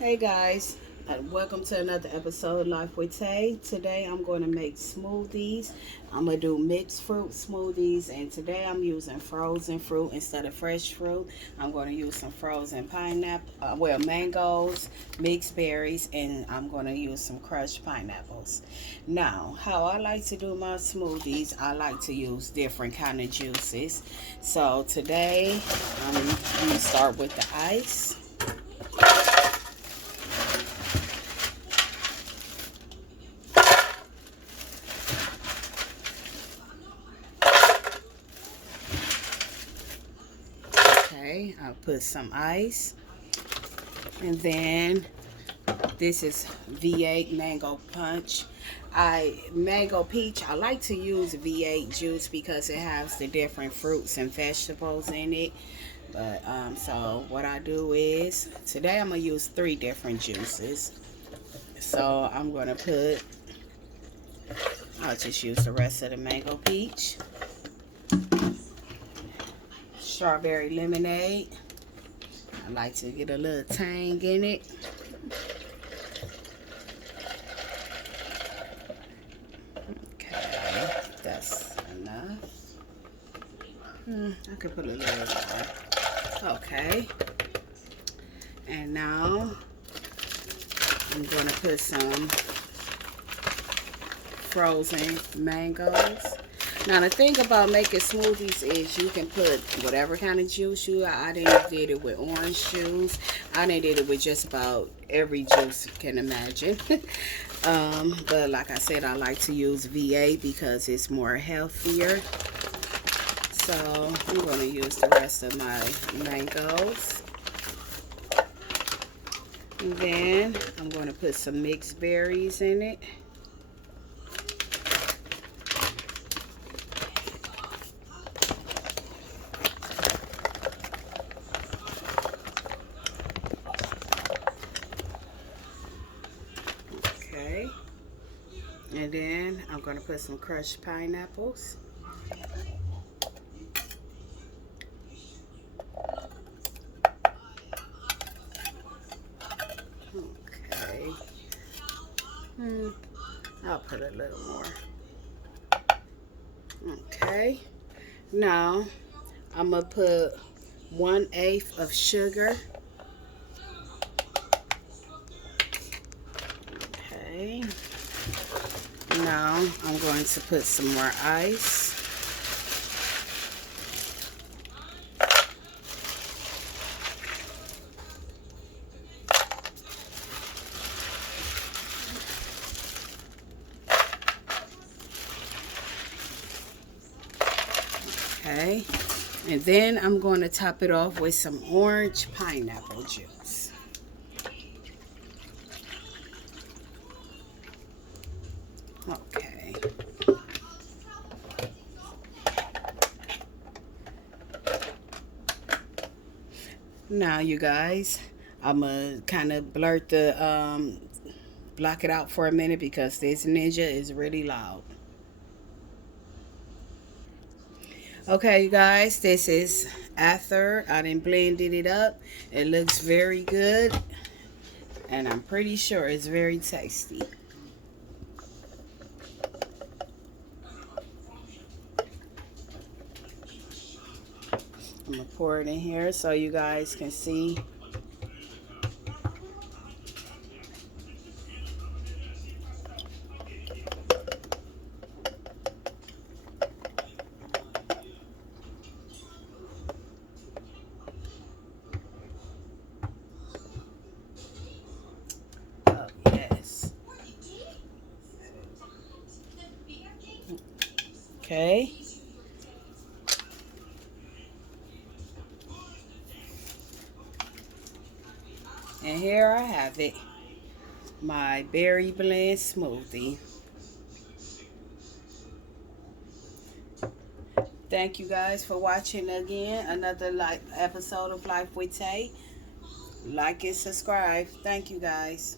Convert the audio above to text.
Hey guys, welcome to another episode of Life with Tay. Today I'm going to make smoothies. I'm going to do mixed fruit smoothies, and today I'm using frozen fruit instead of fresh fruit. I'm going to use some frozen pineapple, mangoes, mixed berries, and I'm going to use some crushed pineapples. Now, how I like to do my smoothies, I like to use different kind of juices. So today, we start with the ice. Okay, I'll put some ice. And then this is V8 mango punch. Mango peach, I like to use V8 juice because it has the different fruits and vegetables in it. But so what I do is today I'm gonna use 3 different juices. So I'll just use the rest of the mango peach. Strawberry lemonade. I like to get a little tang in it. Okay, that's enough. I could put a little more. Okay. And now I'm going to put some frozen mangoes. Now the thing about making smoothies is you can put whatever kind of juice you like. I did it with orange juice. I did it with just about every juice you can imagine. But like I said, I like to use V8 because it's more healthier. So I'm going to use the rest of my mangoes. And then I'm going to put some mixed berries in it. Okay. And then I'm going to put some crushed pineapples. Okay. I'll put a little more. Okay. Now, I'm going to put 1/8 of sugar. Okay. Now, I'm going to put some more ice. Okay. And then I'm going to top it off with some orange pineapple juice. Okay. Now, you guys, I'm going to kind of block it out for a minute because this Ninja is really loud. Okay, you guys, this is after I done blended it up. It looks very good, and I'm pretty sure it's very tasty. I'm gonna pour it in here so you guys can see. Oh, yes. Okay. And here I have it. My berry blend smoothie. Thank you guys for watching again. Another episode of Life with Tay. Like and subscribe. Thank you guys.